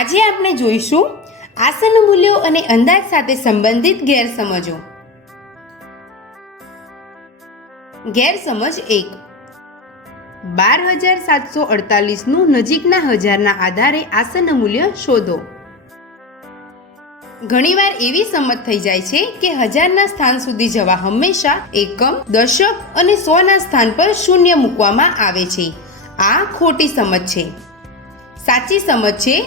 આજે આપણે જોઈશું આસન મૂલ્યો અને અંદાજ સાથે સંબંધિત ગેરસમજો. ગેરસમજ 1. 12,748 નું નજીકના હજારના આધારે આસન મૂલ્ય શોધો. ઘણીવાર એવી સમજ થઈ જાય છે કે હજારના સ્થાન સુધી જવા હંમેશા એકમ, દશક અને 100 ના સ્થાન પર શૂન્ય મૂકવામાં આવે છે. આ ખોટી સમજ છે. સાચી સમજ છે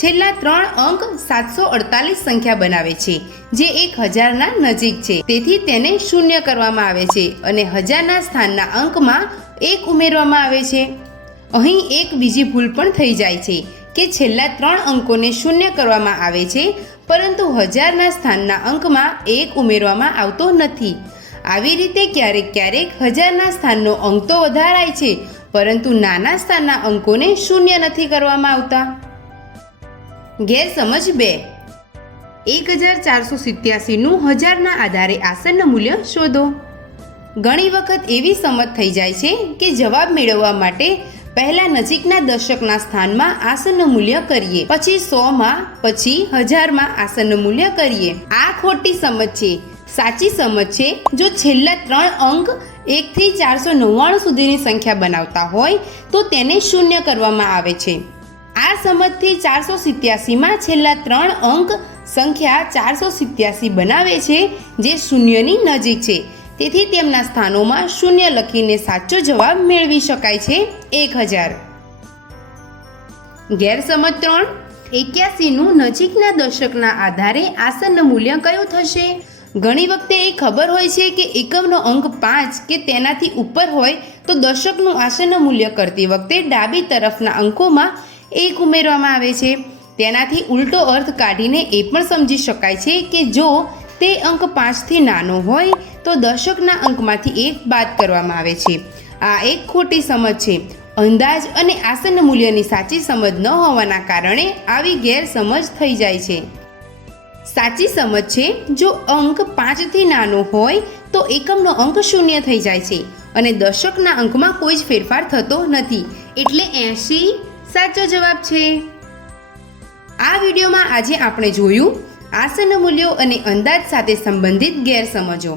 છેલ્લા 3 અંક 748 સંખ્યા બનાવે છે, જે 1000ના નજીક છે, તેથી તેને શૂન્ય કરવામાં આવે છે અને હજારના સ્થાનના અંકમાં 1 ઉમેરવામાં આવે છે. અહીં એક બીજી ભૂલ પણ થઈ જાય છે કે છેલ્લા 3 અંકોને શૂન્ય કરવામાં આવે છે, પરંતુ હજારના સ્થાનના અંકમાં 1 ઉમેરવામાં આવતો નથી. આવી રીતે ક્યારેક હજારના સ્થાનનો અંક તો વધારાય છે, પરંતુ નાના સ્થાનના અંકોને શૂન્ય નથી કરવામાં આવતા. ગેરસમજ 2. 1487 નું હજારના આધારે આસન મૂલ્ય શોધો. ઘણી વખત એવી સમજ થઈ જાય છે કે જવાબ મેળવવા માટે પહેલા નજીકના દશકના સ્થાનમાં આસન મૂલ્ય કરીએ, પછી 100માં, પછી 1000માં આસન મૂલ્ય કરીએ. આ ખોટી સમજ છે. સાચી સમજ છે જો છેલ્લા 3 અંક 1 થી 499 સુધીની સંખ્યા બનાવતા હોય તો તેને શૂન્ય કરવામાં આવે છે. આ સમજથી 487માં છેલ્લા 3 અંક સંખ્યા 487 બનાવે છે, જે શૂન્યની નજીક છે, તેથી તેમના સ્થાનોમાં શૂન્ય લખીને સાચો જવાબ મેળવી શકાય છે, 1000. ગેરસમજ 3. 81 નું નજીકના દશકના આધારે આસન મૂલ્ય કયું થશે? ઘણી વખતે એ ખબર હોય છે કે એકમનો અંક 5 કે તેનાથી ઉપર હોય તો દશકનું આસન મૂલ્ય કરતી વખતે ડાબી તરફના અંકોમાં 1 ઉમેરવામાં આવે છે. તેનાથી ઉલટો અર્થ કાઢીને એ પણ સમજી શકાય છે કે જો તે અંક 5 થી નાનો હોય તો દશકના અંકમાંથી 1 બાદ કરવામાં આવે છે. આ એક ખોટી સમજ છે. અંદાજ અને આસન મૂલ્યની સાચી સમજ ન હોવાના કારણે આવી ગેરસમજ થઈ જાય છે. સાચી સમજ છે જો અંક 5 થી નાનો હોય તો એકમનો અંક શૂન્ય થઈ જાય છે અને દશકના અંકમાં કોઈ જ ફેરફાર થતો નથી, એટલે 80 સાચો જવાબ છે. આ વિડીયોમાં આજે આપણે જોયું આસન મૂલ્યો અને અંદાજ સાથે સંબંધિત ગેરસમજો.